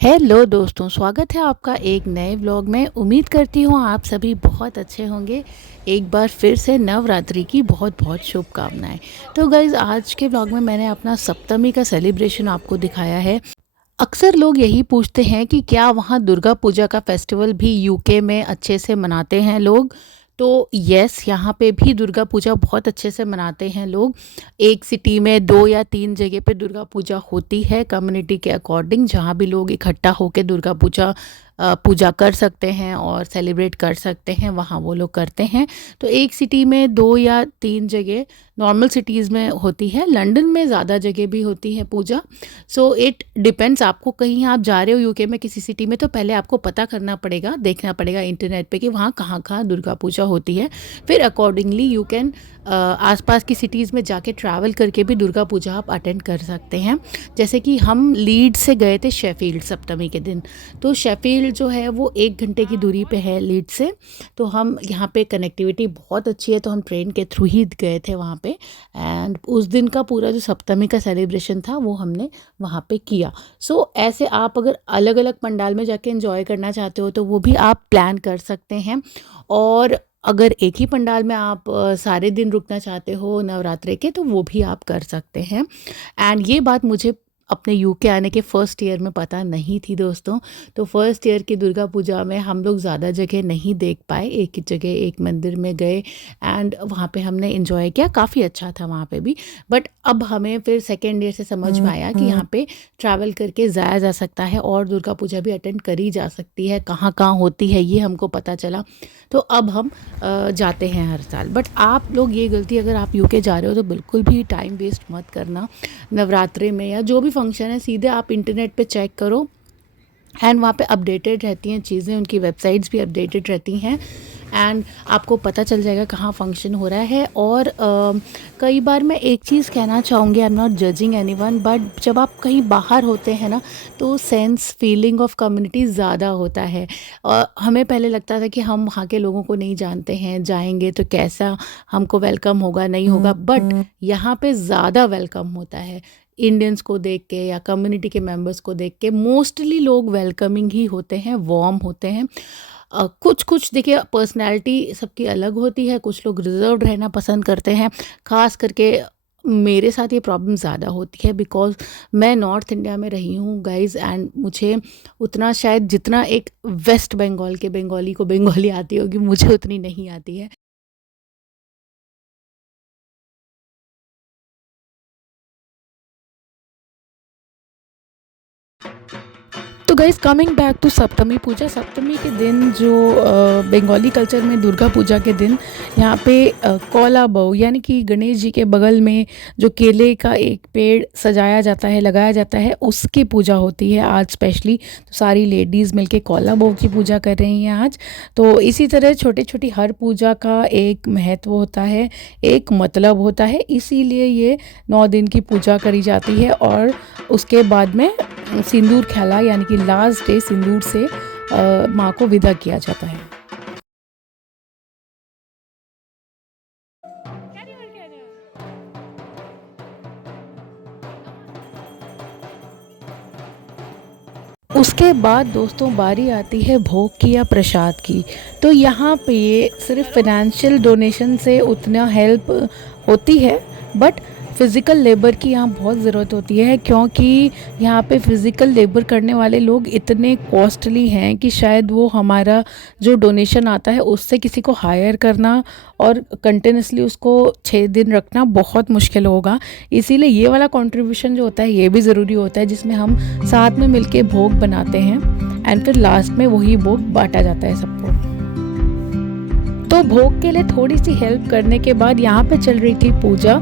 Hello दोस्तों, स्वागत है आपका एक नए व्लॉग में। उम्मीद करती हूँ आप सभी बहुत अच्छे होंगे। एक बार फिर से नवरात्रि की बहुत बहुत शुभकामनाएं। तो गाइज़, आज के व्लॉग में मैंने अपना सप्तमी का सेलिब्रेशन आपको दिखाया है। अक्सर लोग यही पूछते हैं कि क्या वहाँ दुर्गा पूजा का फेस्टिवल भी यूके में अच्छे से मनाते हैं लोग। तो यस, यहाँ पे भी दुर्गा पूजा बहुत अच्छे से मनाते हैं लोग। एक सिटी में 2 या 3 जगह पे दुर्गा पूजा होती है कम्युनिटी के अकॉर्डिंग, जहाँ भी लोग इकट्ठा होकर दुर्गा पूजा पूजा कर सकते हैं और सेलिब्रेट कर सकते हैं, वहाँ वो लोग करते हैं। तो एक सिटी में 2 या 3 जगह नॉर्मल सिटीज़ में होती है, लंदन में ज़्यादा जगह भी होती है पूजा। सो इट डिपेंड्स, आपको कहीं आप जा रहे हो यूके में किसी सिटी में, तो पहले आपको पता करना पड़ेगा, देखना पड़ेगा इंटरनेट पे कि वहाँ कहाँ कहाँ दुर्गा पूजा होती है। फिर अकॉर्डिंगली यू कैन आसपास की सिटीज़ में जाके ट्रैवल करके भी दुर्गा पूजा आप अटेंड कर सकते हैं। जैसे कि हम लीड से गए थे शेफील्ड सप्तमी के दिन। तो शेफील्ड जो है वो 1 घंटे की दूरी पे है लीड से। तो हम यहाँ पे कनेक्टिविटी बहुत अच्छी है, तो हम ट्रेन के थ्रू ही गए थे वहाँ पे। एंड उस दिन का पूरा जो सप्तमी का सेलिब्रेशन था वो हमने वहाँ पे किया। सो ऐसे आप अगर अलग अलग पंडाल में जाके एंजॉय करना चाहते हो तो वो भी आप प्लान कर सकते हैं। और अगर एक ही पंडाल में आप सारे दिन रुकना चाहते हो नवरात्रे के, तो वो भी आप कर सकते हैं। एंड ये बात मुझे अपने यूके आने के फर्स्ट ईयर में पता नहीं थी दोस्तों। तो फर्स्ट ईयर की दुर्गा पूजा में हम लोग ज़्यादा जगह नहीं देख पाए, एक ही जगह एक मंदिर में गए एंड वहाँ पे हमने एंजॉय किया, काफ़ी अच्छा था वहाँ पे भी। बट अब हमें फिर सेकेंड ईयर से समझ में आया कि यहाँ पे ट्रैवल करके जाया जा सकता है और दुर्गा पूजा भी अटेंड करी जा सकती है। कहाँ कहाँ होती है ये हमको पता चला, तो अब हम जाते हैं हर साल। बट आप लोग ये गलती, अगर आप यूके जा रहे हो तो बिल्कुल भी टाइम वेस्ट मत करना। नवरात्रे में या जो भी फंक्शन है, सीधे आप इंटरनेट पे चेक करो एंड वहाँ पे अपडेटेड रहती हैं चीज़ें, उनकी वेबसाइट्स भी अपडेटेड रहती हैं एंड आपको पता चल जाएगा कहाँ फंक्शन हो रहा है। और कई बार मैं एक चीज़ कहना चाहूँगी, I am not judging anyone, but जब आप कहीं बाहर होते हैं ना, तो सेंस फीलिंग ऑफ कम्युनिटी ज़्यादा होता है। और हमें पहले लगता था कि हम वहाँ के लोगों को नहीं जानते हैं, जाएंगे तो कैसा हमको वेलकम होगा, नहीं होगा। बट यहाँ पे ज़्यादा वेलकम होता है। इंडियंस को देख के या कम्युनिटी के मेंबर्स को देख के मोस्टली लोग वेलकमिंग ही होते हैं, वार्म होते हैं। कुछ कुछ देखिए, पर्सनैलिटी सबकी अलग होती है, कुछ लोग रिजर्व्ड रहना पसंद करते हैं। ख़ास करके मेरे साथ ये प्रॉब्लम ज़्यादा होती है बिकॉज़ मैं नॉर्थ इंडिया में रही हूँ गाइज़, एंड मुझे उतना, शायद जितना एक वेस्ट बंगाल के बंगाली को बंगाली आती होगी, मुझे उतनी नहीं आती है। तो गाइज़, कमिंग बैक टू सप्तमी पूजा। सप्तमी के दिन जो बंगाली कल्चर में दुर्गा पूजा के दिन यहाँ पे कौला बहू यानी कि गणेश जी के बगल में जो केले का एक पेड़ सजाया जाता है, लगाया जाता है, उसकी पूजा होती है आज स्पेशली। तो सारी लेडीज़ मिलके कौला बहू की पूजा कर रही हैं आज। तो इसी तरह छोटी छोटी हर पूजा का एक महत्व होता है, एक मतलब होता है, इसीलिए ये 9 दिन की पूजा करी जाती है। और उसके बाद में सिंदूर खेला यानी कि लास्ट डे सिंदूर से माँ को विदा किया जाता है। उसके बाद दोस्तों बारी आती है भोग की या प्रसाद की। तो यहाँ पे ये सिर्फ फाइनेंशियल डोनेशन से उतना हेल्प होती है, बट फ़िज़िकल लेबर की यहाँ बहुत ज़रूरत होती है, क्योंकि यहाँ पे फ़िज़िकल लेबर करने वाले लोग इतने कॉस्टली हैं कि शायद वो हमारा जो डोनेशन आता है उससे किसी को हायर करना और कंटिन्यूसली उसको 6 दिन रखना बहुत मुश्किल होगा। इसीलिए ये वाला कंट्रीब्यूशन जो होता है ये भी ज़रूरी होता है, जिसमें हम साथ में मिलके भोग बनाते हैं एंड फिर लास्ट में वही भोग बांटा जाता है सबको। तो भोग के लिए थोड़ी सी हेल्प करने के बाद यहाँ पे चल रही थी पूजा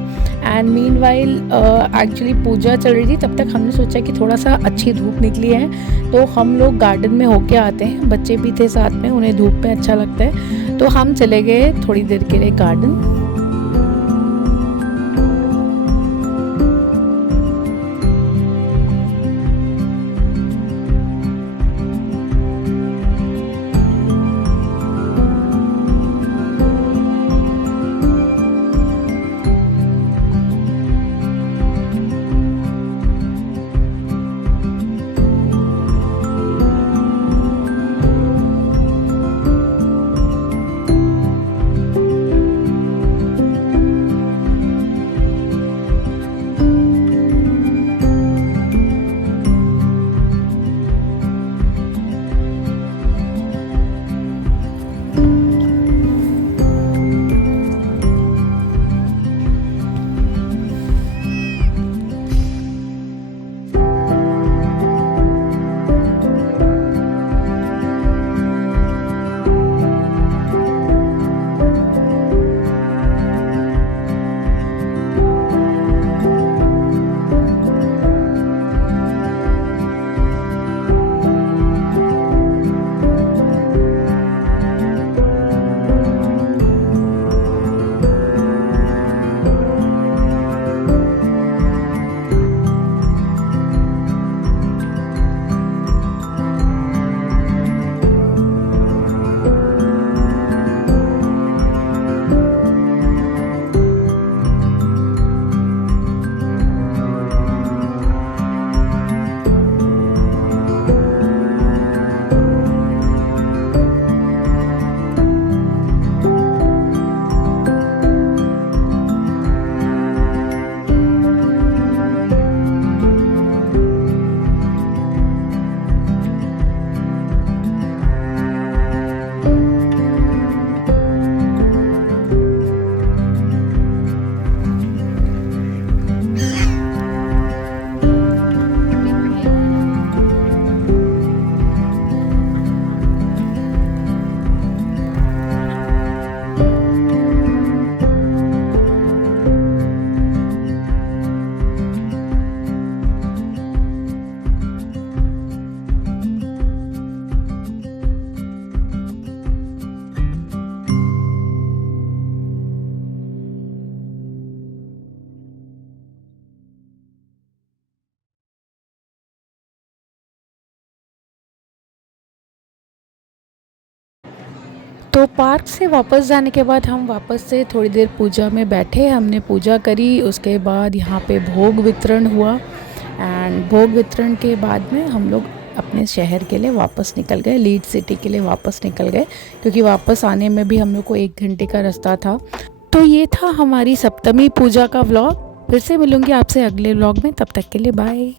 एंड मीनवाइल एक्चुअली पूजा चल रही थी, तब तक हमने सोचा कि थोड़ा सा अच्छी धूप निकली है तो हम लोग गार्डन में होके आते हैं। बच्चे भी थे साथ में, उन्हें धूप में अच्छा लगता है, तो हम चले गए थोड़ी देर के लिए गार्डन। तो पार्क से वापस जाने के बाद हम वापस से थोड़ी देर पूजा में बैठे, हमने पूजा करी। उसके बाद यहाँ पे भोग वितरण हुआ एंड भोग वितरण के बाद में हम लोग अपने शहर के लिए वापस निकल गए, लीड सिटी के लिए वापस निकल गए, क्योंकि वापस आने में भी हम लोग को 1 घंटे का रास्ता था। तो ये था हमारी सप्तमी पूजा का व्लॉग। फिर से मिलूंगी आपसे अगले व्लॉग में, तब तक के लिए बाय।